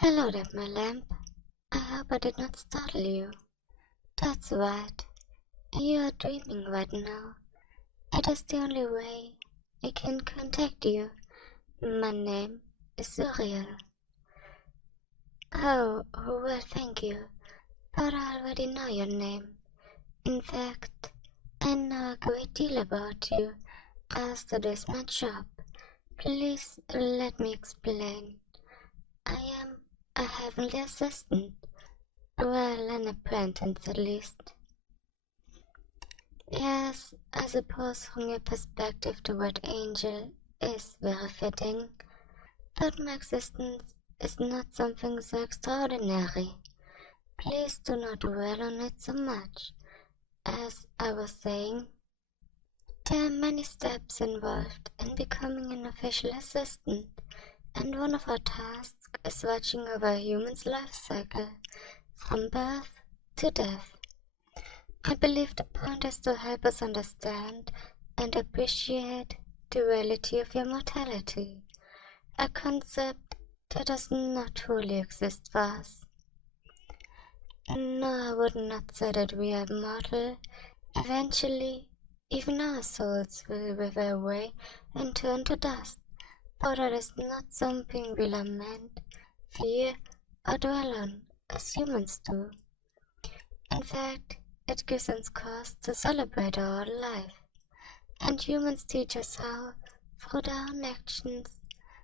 Hello there, my lamp. I hope I did not startle you. That's right. You are dreaming right now. It is the only way I can contact you. My name is Uriel. Oh, well, thank you. But I already know your name. In fact, I know a great deal about you, as that is my job. Please let me explain. I am a heavenly assistant. Well, an apprentice at least. Yes, I suppose from your perspective the word angel is very fitting, but my existence is not something so extraordinary. Please do not dwell on it so much. As I was saying, there are many steps involved in becoming an official assistant, and one of our tasks is watching over a human's life cycle, from birth to death. I believe the point is to help us understand and appreciate the reality of your mortality, a concept that does not truly exist for us. No, I would not say that we are mortal. Eventually, even our souls will wither away and turn to dust, but that is not something we lament, fear, or dwell on, as humans do. In fact, it gives us cause to celebrate our life, and humans teach us how through their own actions.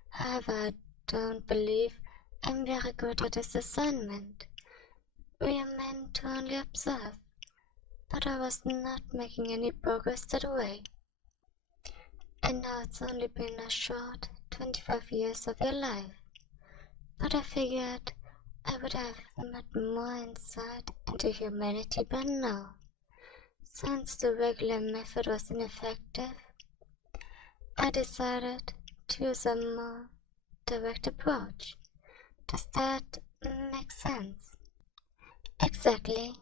However, I don't believe I'm very good at this assignment. We are meant to only observe, but I was not making any progress that way. And now it's only been a short 25 years of your life, but I figured I would have much more insight into humanity by now. Since the regular method was ineffective, I decided to use a more direct approach. Does that make sense? Exactly.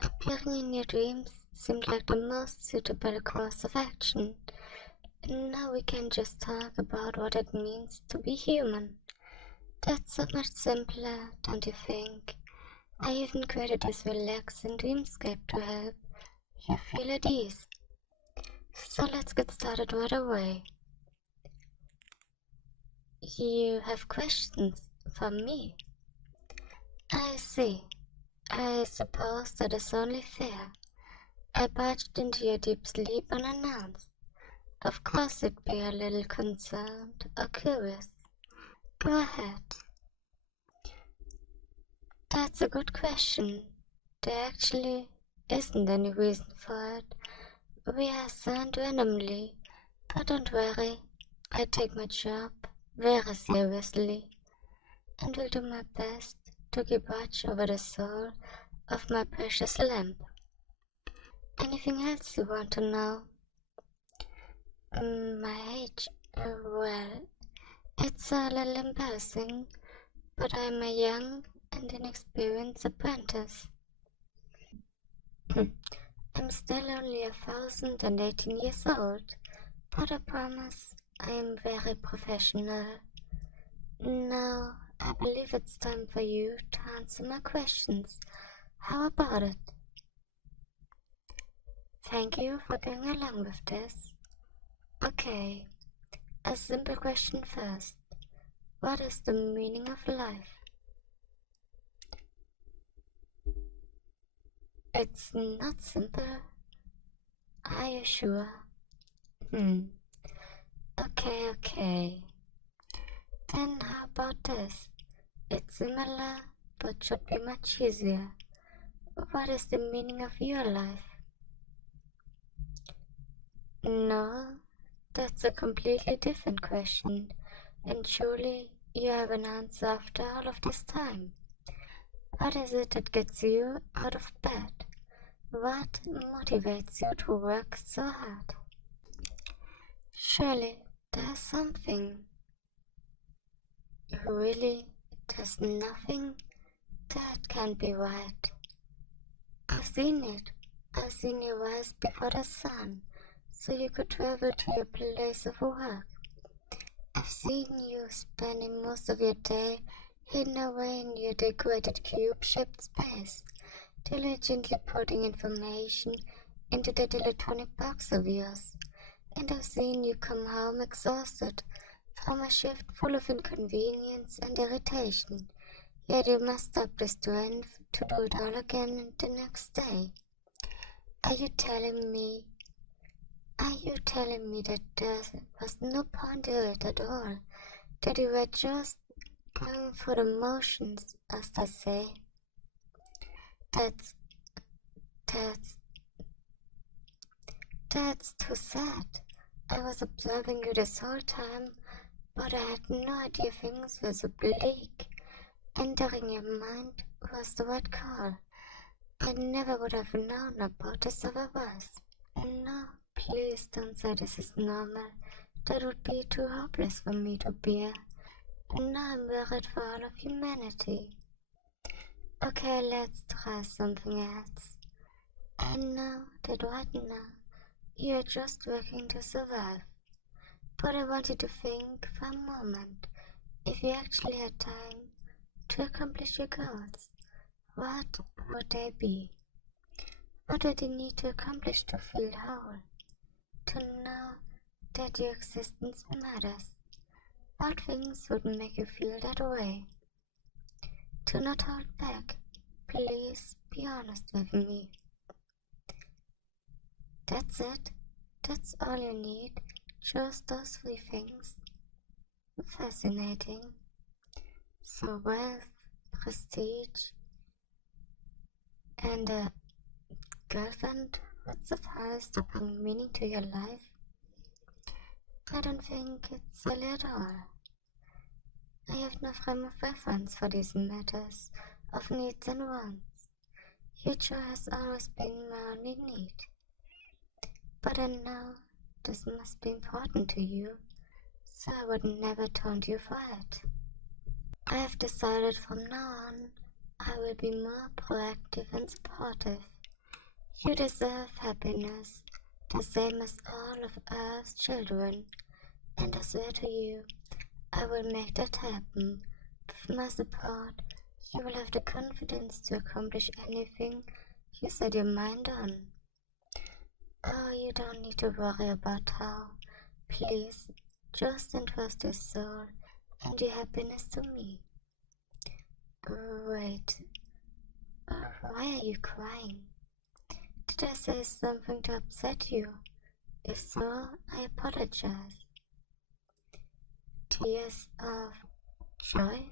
Appearing in your dreams seemed like the most suitable course of action. Now we can just talk about what it means to be human. That's so much simpler, don't you think? I even created this relaxing dreamscape to help you feel at ease. So let's get started right away. You have questions for me? I see. I suppose that is only fair. I barged into your deep sleep unannounced. Of course you'd be a little concerned or curious. Go ahead. That's a good question. There actually isn't any reason for it. We are assigned randomly, but don't worry, I take my job very seriously and will do my best to keep watch over the soul of my precious lamp. Anything else you want to know? My age? Well, it's a little embarrassing, but I'm a young and inexperienced apprentice. I'm still only 1,018 years old, but I promise I am very professional. Now, I believe it's time for you to answer my questions. How about it? Thank you for going along with this. Okay, a simple question first. What is the meaning of life? It's not simple. Are you sure? Okay. Then how about this? It's similar, but should be much easier. What is the meaning of your life? No, that's a completely different question, and surely you have an answer after all of this time. What is it that gets you out of bed? What motivates you to work so hard? Surely there's something. Really, there's nothing? That can't be right. I've seen it. I've seen you rise before the sun, so you could travel to your place of work. I've seen you spending most of your day hidden away in your decorated cube-shaped space, diligently putting information into that electronic box of yours. And I've seen you come home exhausted from a shift full of inconvenience and irritation, yet you must up the strength to do it all again the next day. Are you telling me that there was no point in it at all? That you were just going through the motions, as they say? That's that's too sad. I was observing you this whole time, but I had no idea things were so bleak. Entering your mind was the right call. I never would have known about this otherwise. No, please don't say this is normal. That would be too hopeless for me to bear. And now I'm worried for all of humanity. Okay, let's try something else. I know that right now you are just working to survive. But I want you to think for a moment, if you actually had time to accomplish your goals, what would they be? What would you need to accomplish to feel whole? To know that your existence matters? What things would make you feel that way? Do not hold back. Please be honest with me. That's it. That's all you need. Just those three things. Fascinating. So wealth, prestige, and a girlfriend would suffice to bring meaning to your life? I don't think it's silly at all. I have no frame of reference for these matters of needs and wants. Your joy has always been my only need. But I know this must be important to you, so I would never taunt you for it. I have decided from now on I will be more proactive and supportive. You deserve happiness, the same as all of Earth's children, and I swear to you, I will make that happen. With my support, you will have the confidence to accomplish anything you set your mind on. Oh, you don't need to worry about how. Please, just entrust your soul and your happiness to me. Wait, why are you crying? Did I say something to upset you? If so, I apologize. Tears of joy?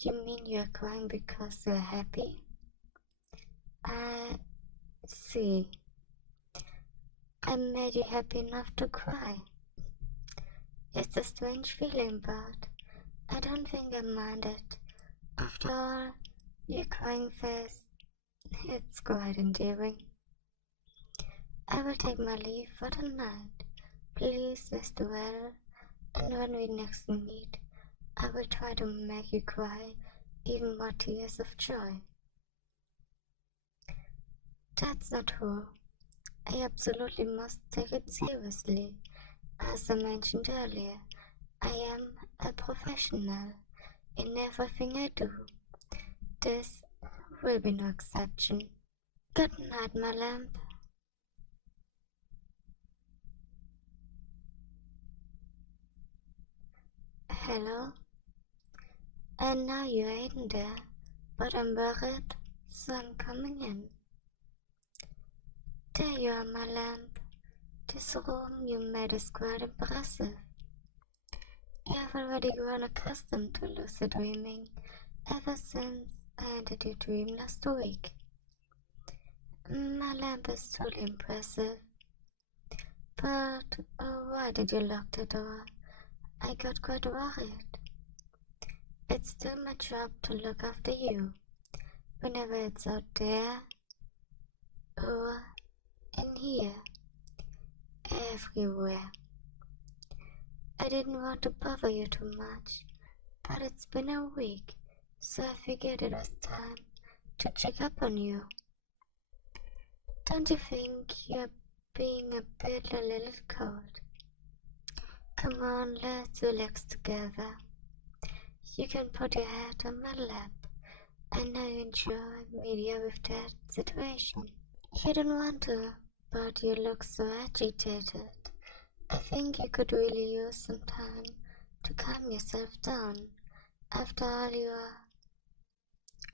You mean you're crying because you're happy? I see. I made you happy enough to cry. It's a strange feeling, but I don't think I mind it. After all, your crying face, it's quite endearing. I will take my leave for the night. Please rest well, and when we next meet, I will try to make you cry even more tears of joy. That's not true. I absolutely must take it seriously. As I mentioned earlier, I am a professional in everything I do. This will be no exception. Good night, my lamb. Hello? And now you ain't there, but I'm worried, so I'm coming in. There you are, my lamb. This room you made is quite impressive. You have already grown accustomed to lucid dreaming ever since I entered your dream last week. My lamp is truly impressive. But why did you lock the door? I got quite worried. It's still my job to look after you, whenever it's out there or in here, everywhere. I didn't want to bother you too much, but it's been a week, so I figured it was time to check up on you. Don't you think you're being a little cold? Come on, let's relax together. You can put your head on my lap, and now you enjoy media with that situation. You don't want to, but you look so agitated. I think you could really use some time to calm yourself down. After all, you are...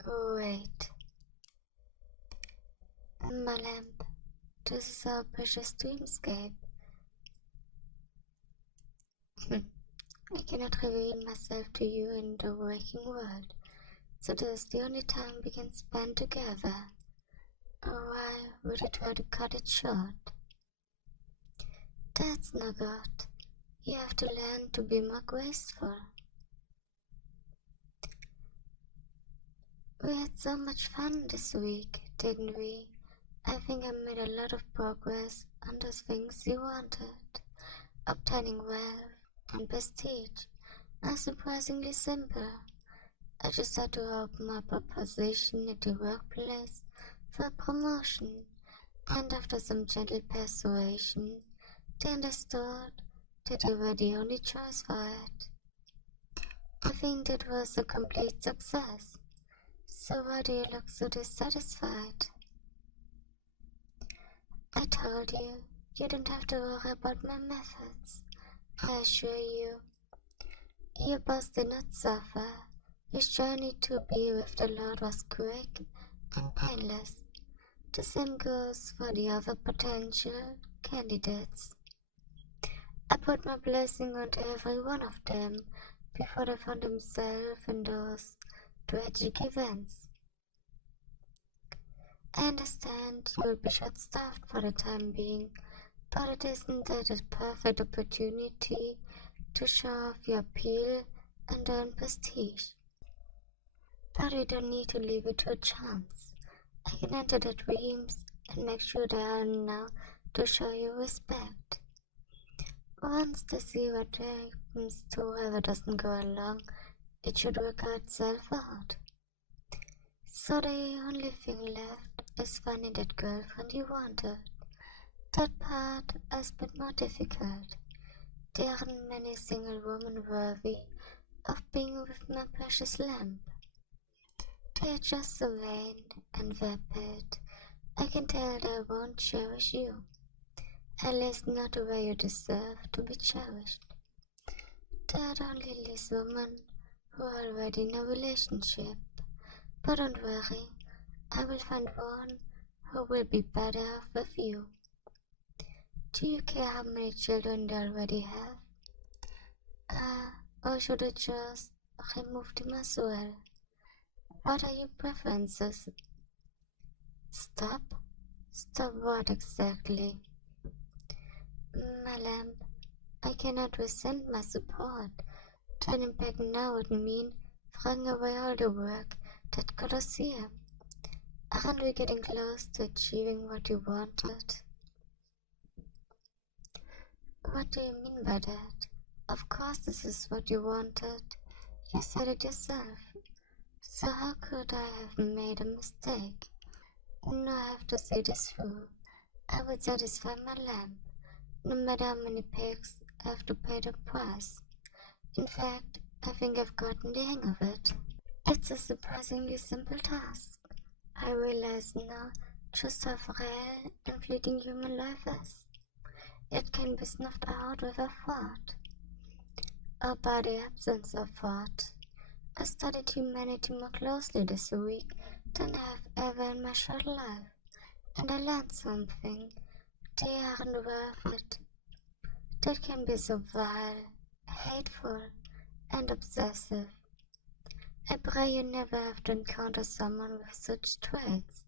Oh, wait. My lamp, this is our precious dreamscape. I cannot reveal myself to you in the waking world, so this is the only time we can spend together. Or why would you try to cut it short? That's no good. You have to learn to be more graceful. We had so much fun this week, didn't we? I think I made a lot of progress on those things you wanted. Obtaining wealth and prestige are surprisingly simple. I just had to open up a position at the workplace for a promotion, and after some gentle persuasion, they understood that you were the only choice for it. I think that was a complete success. So why do you look so dissatisfied? I told you, you don't have to worry about my methods. I assure you, your boss did not suffer. His journey to be with the Lord was quick and painless. The same goes for the other potential candidates. I put my blessing on every one of them before they found themselves in those tragic events. I understand you will be short-staffed for the time being, but it isn't that a perfect opportunity to show off your appeal and earn prestige? But you don't need to leave it to a chance. I can enter their dreams and make sure they are enough to show you respect. Once they see what happens to whoever doesn't go along, it should work itself out. So the only thing left is finding that girlfriend you wanted. That part has been more difficult. There aren't many single women worthy of being with my precious lamp. They are just so vain and vapid. I can tell they won't cherish you. At least not the way you deserve to be cherished. There are only these women who are already in a relationship. But don't worry, I will find one who will be better off with you. Do you care how many children they already have? Or should I just remove them as well? What are your preferences? Stop? Stop what exactly? My lamp, I cannot resent my support. Turning back now would mean throwing away all the work that got us here. Aren't we getting close to achieving what you wanted? What do you mean by that? Of course this is what you wanted. You said it yourself. So how could I have made a mistake? No, I have to see this through. I would satisfy my lamp, no matter how many pigs I have to pay the price. In fact, I think I've gotten the hang of it. It's a surprisingly simple task. I realize now just how frail and fleeting human life is. It can be snuffed out with a thought, or by the absence of thought. I studied humanity more closely this week than I have ever in my short life, and I learned something. They aren't worth it. They can be so vile, hateful, and obsessive. I pray you never have to encounter someone with such traits.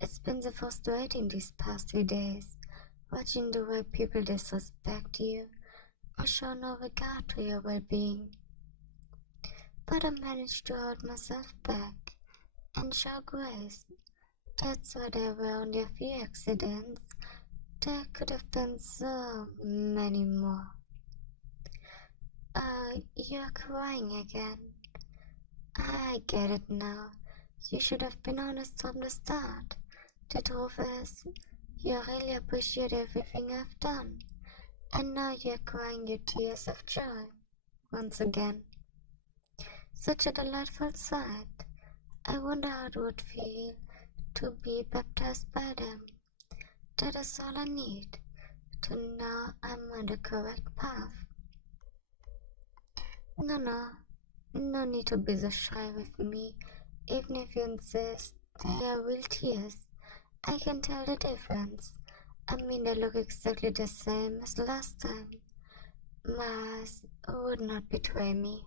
It's been so frustrating these past few days, watching the way people disrespect you or show no regard to your well-being. But I managed to hold myself back and show grace. That's why there were only a few accidents. There could have been so many more. You're crying again. I get it now. You should have been honest from the start. The truth is, you really appreciate everything I've done. And now you're crying your tears of joy once again. Such a delightful sight. I wonder how it would feel to be baptized by them. That is all I need to know I'm on the correct path. No need to be so shy with me, even if you insist they are real tears. I can tell the difference. I mean, they look exactly the same as last time. My eyes would not betray me.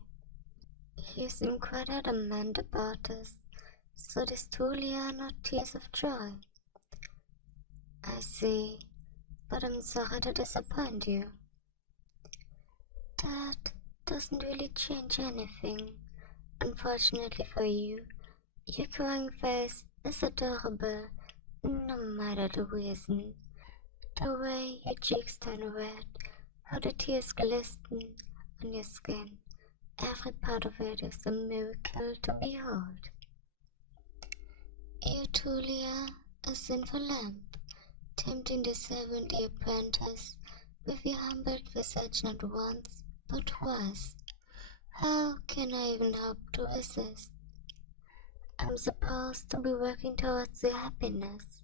He seemed quite adamant about this, so these truly are not tears of joy. I see, but I'm sorry to disappoint you. That doesn't really change anything. Unfortunately for you, your crying face is adorable, no matter the reason. The way your cheeks turn red, how the tears glisten on your skin, every part of it is a miracle to behold. You truly are a sinful lamb, tempting the servant the apprentice with your humbled visage not once, but twice. How can I even hope to resist? I'm supposed to be working towards your happiness,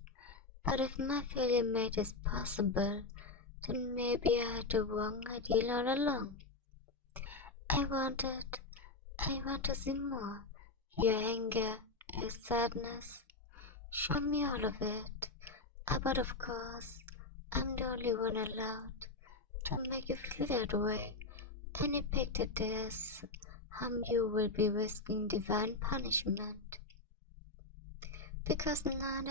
but if my failure made this possible, then maybe I had the wrong ideal all along. I want to see more. Your anger, your sadness. Show me all of it. But of course, I'm the only one allowed to make you feel that way. Any picture this, you will be risking divine punishment. Because now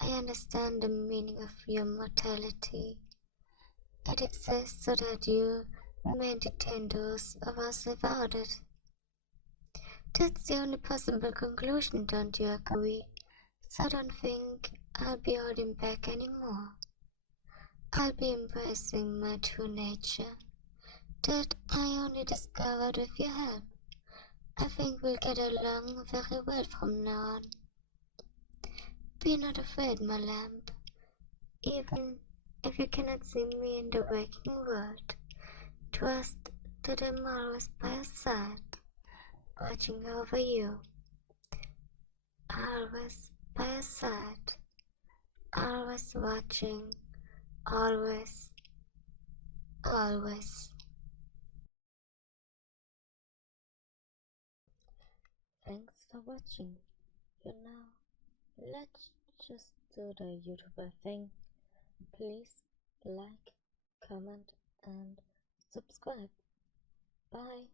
I understand the meaning of your mortality. It exists so that you may entertain those of us without it. That's the only possible conclusion, don't you agree? So don't think I'll be holding back anymore. I'll be embracing my true nature, that I only discovered with your help. I think we'll get along very well from now on. Be not afraid, my lamb, even if you cannot see me in the waking world. Trust that I'm always by your side, watching over you. Always by your side, always watching, always, always. Thanks for watching. Let's just do the YouTuber thing. Please like, comment, and subscribe. Bye.